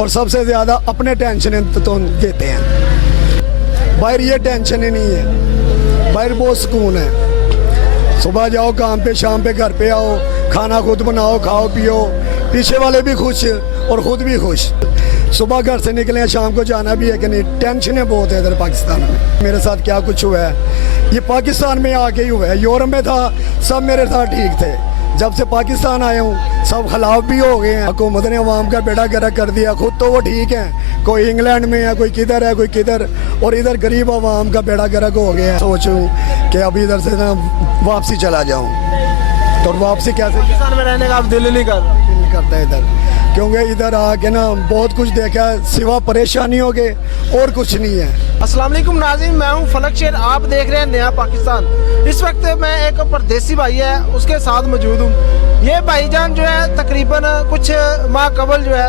और सबसे ज़्यादा अपने टेंशन तो देते हैं। बाहर ये टेंशन ही नहीं है, बाहर बहुत सुकून है। सुबह जाओ काम पे, शाम पे घर पे आओ, खाना खुद बनाओ, खाओ पियो, पीछे वाले भी खुश और ख़ुद भी खुश। सुबह घर से निकले हैं, शाम को जाना भी है कि नहीं, टेंशनें बहुत है इधर पाकिस्तान में। मेरे साथ क्या कुछ हुआ है ये पाकिस्तान में आके ही हुआ है। यूरोप में था, सब मेरे साथ ठीक थे। जब से पाकिस्तान आया हूँ सब खिलाफ भी हो गए हैं। हुकूमत ने अवाम का बेड़ा गर्क कर दिया। खुद तो वो ठीक है, कोई इंग्लैंड में है, कोई किधर है, कोई किधर, और इधर गरीब अवाम का बेड़ा गर्क हो गया है। सोचूं कि अभी इधर से ना वापसी चला जाऊँ, तो वापसी कैसे? पाकिस्तान में रहने का आप दिल नहीं करता है इधर, क्योंकि इधर आके ना बहुत कुछ देखा है, सिवा परेशानियों के और कुछ नहीं है। अस्सलाम वालेकुम नाज़रीन, मैं हूं फलक शेर, आप देख रहे हैं नया पाकिस्तान। इस वक्त मैं एक परदेसी भाई है उसके साथ मौजूद हूं। ये भाईजान जो है तकरीबन कुछ माह कबल जो है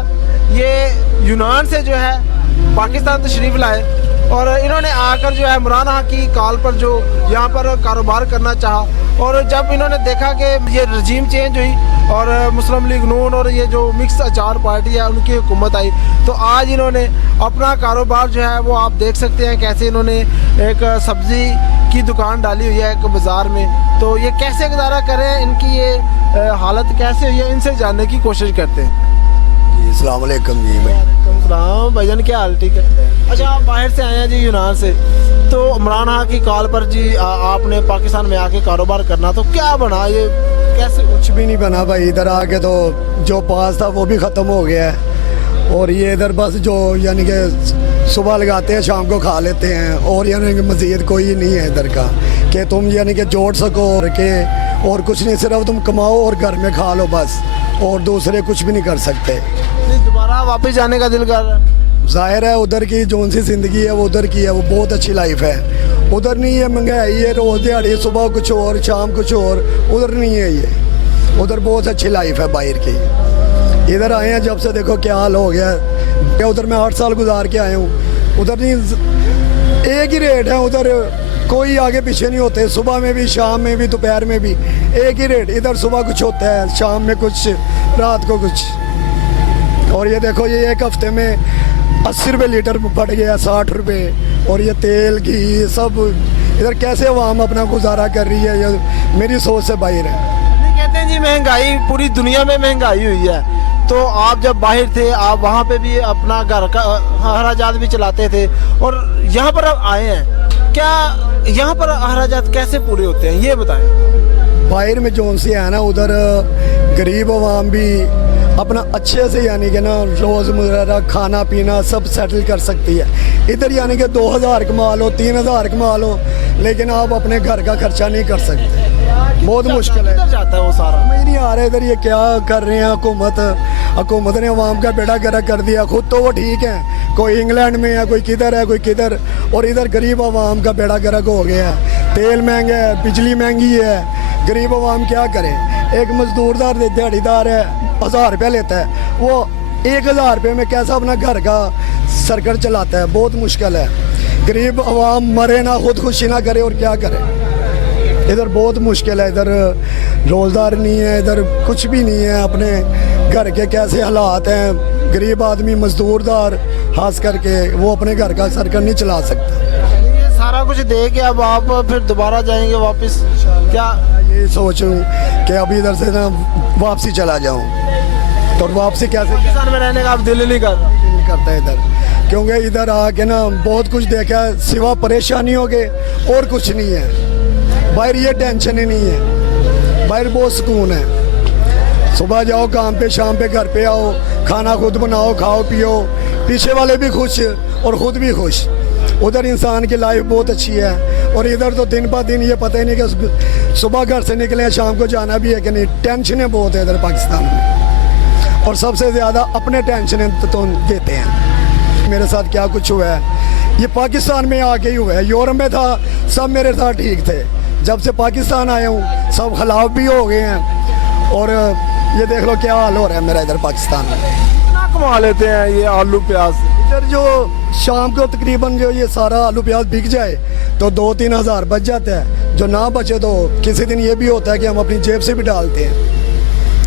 ये यूनान से जो है पाकिस्तान तशरीफ़ लाए, और इन्होंने आकर जो है इमरान खान की कॉल पर जो यहाँ पर कारोबार करना चाहा, और जब इन्होंने देखा कि ये रजीम चेंज हुई और मुस्लिम लीग नून और ये जो मिक्स अचार पार्टी है उनकी हुकूमत आई, तो आज इन्होंने अपना कारोबार जो है वो आप देख सकते हैं कैसे इन्होंने एक सब्ज़ी की दुकान डाली हुई है एक बाज़ार में। तो ये कैसे गुजारा करें, इनकी ये हालत कैसे हुई है, इनसे जानने की कोशिश करते हैं। जी अस्सलाम वालेकुम जी भाई। भाईजान क्या हाल? ठीक है। अच्छा, आप बाहर से आए हैं जी यूनान से, तो इमरान खान की कॉल पर जी आपने पाकिस्तान में आके कारोबार करना, तो क्या बना ये, कैसे? कुछ भी नहीं बना भाई। इधर आके तो जो पास था वो भी ख़त्म हो गया है, और ये इधर बस जो यानी कि सुबह लगाते हैं शाम को खा लेते हैं, और यानी कि मज़ीद कोई नहीं है इधर का कि तुम यानी कि जोड़ सको और कुछ नहीं, सिर्फ तुम कमाओ और घर में खा लो बस, और दूसरे कुछ भी नहीं कर सकते। दोबारा वापस जाने का दिल कर रहा है? ज़ाहिर है उधर की जोन सी ज़िंदगी है वो उधर की है, वो बहुत अच्छी लाइफ है। उधर नहीं है महंगाई है, रोज़ दिहाड़ी, सुबह कुछ और शाम कुछ और, उधर नहीं है ये। उधर बहुत अच्छी लाइफ है बाहर की। इधर आए हैं जब से देखो क्या हाल हो गया है। उधर मैं 8 साल गुजार के आया हूँ। उधर नहीं, एक ही रेट है उधर, कोई आगे पीछे नहीं होते। सुबह में भी, शाम में भी, दोपहर में भी एक ही रेट। इधर सुबह कुछ होता है, शाम में कुछ, रात को कुछ। और ये देखो ये एक हफ्ते में 80 रुपये लीटर बढ़ गया, 60 रुपये, और ये तेल घी सब। इधर कैसे अवाम अपना गुजारा कर रही है, ये मेरी सोच से बाहर है। कहते हैं जी महंगाई पूरी दुनिया में महंगाई हुई है, तो आप जब बाहर थे आप वहाँ पे भी अपना घर का अखराजात भी चलाते थे, और यहाँ पर अब आए हैं, क्या यहाँ पर अखराजात कैसे पूरे होते हैं ये बताएं। बाहर में जोन से है ना, उधर गरीब अवाम भी अपना अच्छे से यानी कि ना रोज़मर्रा खाना पीना सब सेटल कर सकती है। इधर यानी कि 2000 कमा लो, 3000 कमा लो, लेकिन आप अपने घर का खर्चा नहीं कर सकते। बहुत मुश्किल है, जाता है वो सारा। मैं नहीं आ रहा इधर ये क्या कर रहे हैं हुकूमत ने अवाम का बेड़ा गर्क कर दिया। खुद तो वो ठीक है, कोई इंग्लैंड में है, कोई किधर है, कोई किधर, और इधर गरीब अवाम का बेड़ा गर्क हो गया है। तेल महंगा है, बिजली महंगी है, गरीब अवाम क्या करे। एक मजदूरदार दिहाड़ीदार है 1000 रुपया लेता है, वो 1000 रुपये में कैसा अपना घर का सर्कल चलाता है। बहुत मुश्किल है। गरीब अवाम मरे ना, खुदकुशी ना करे, और क्या करे। इधर बहुत मुश्किल है। इधर रोज़गार नहीं है, इधर कुछ भी नहीं है। अपने घर के कैसे हालात हैं, गरीब आदमी मजदूरदार खास करके वो अपने घर का सर्कल नहीं चला सकता। ये सारा कुछ दे के अब आप फिर दोबारा जाएंगे वापस? क्या ये सोचूं कि अभी इधर से ना वापसी चला जाऊं, तो वापसी कैसे? पाकिस्तान में रहने का आप दिल नहीं करता है इधर, क्योंकि इधर आके ना बहुत कुछ देखा है, सिवा परेशानियों के और कुछ नहीं है। बाहर ये टेंशन ही नहीं है, बाहर बहुत सुकून है। सुबह जाओ काम पे, शाम पे घर पे आओ, खाना खुद बनाओ, खाओ पियो, पीछे वाले भी खुश और ख़ुद भी खुश। उधर इंसान की लाइफ बहुत अच्छी है, और इधर तो दिन ब दिन ये पता ही नहीं कि सुबह घर से निकले शाम को जाना भी है कि नहीं। टेंशनें बहुत है इधर पाकिस्तान में, और सबसे ज़्यादा अपने टेंशन तो देते हैं। मेरे साथ क्या कुछ हुआ है ये पाकिस्तान में आके ही हुआ है। यूरोप में था, सब मेरे साथ ठीक थे। जब से पाकिस्तान आया हूँ सब खिलाफ भी हो गए हैं, और ये देख लो क्या हाल हो रहा है मेरा इधर पाकिस्तान में। कितना कमा लेते हैं ये आलू प्याज? इधर जो शाम को तकरीबन जो ये सारा आलू प्याज बिक जाए तो 2-3 हज़ार बच जाता है। जो ना बचे तो किसी दिन ये भी होता है कि हम अपनी जेब से भी डालते हैं।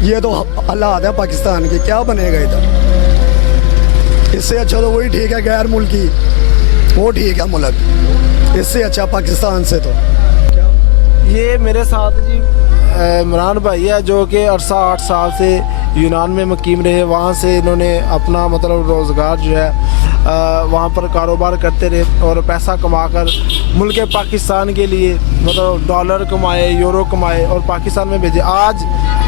ये तो हालात है पाकिस्तान के, क्या बनेगा इधर। इससे अच्छा तो वही ठीक है, गैर मुल्की वो ठीक है मुल्क, इससे अच्छा पाकिस्तान से तो। ये मेरे साथ जी इमरान भाई है, जो कि अरसा 8 साल से यूनान में मुकीम रहे। वहाँ से इन्होंने अपना मतलब रोज़गार जो है वहाँ पर कारोबार करते रहे और पैसा कमाकर मुल्क पाकिस्तान के लिए मतलब डॉलर कमाए, यूरो कमाए और पाकिस्तान में भेजे। आज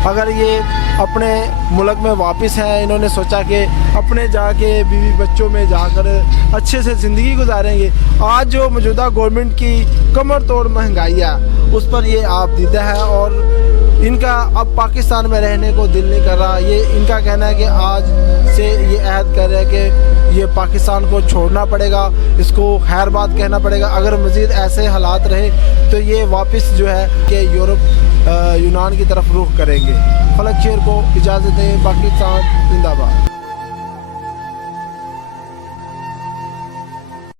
अगर ये अपने मुल्क में वापस हैं, इन्होंने सोचा कि अपने जाके बीवी बच्चों में जाकर अच्छे से ज़िंदगी गुजारेंगे। आज जो मौजूदा गवर्नमेंट की कमर तोड़ महंगाई है उस पर ये आप दीदा है और इनका अब पाकिस्तान में रहने को दिल नहीं कर रहा। ये इनका कहना है कि आज से ये अहद कर रहे हैं कि ये पाकिस्तान को छोड़ना पड़ेगा, इसको खैर बात कहना पड़ेगा। अगर मज़ीद ऐसे हालात रहे तो ये वापस जो है कि यूरोप यूनान की तरफ रुख करेंगे। फलक शेर को इजाज़त दें। पाकिस्तान जिंदाबाद।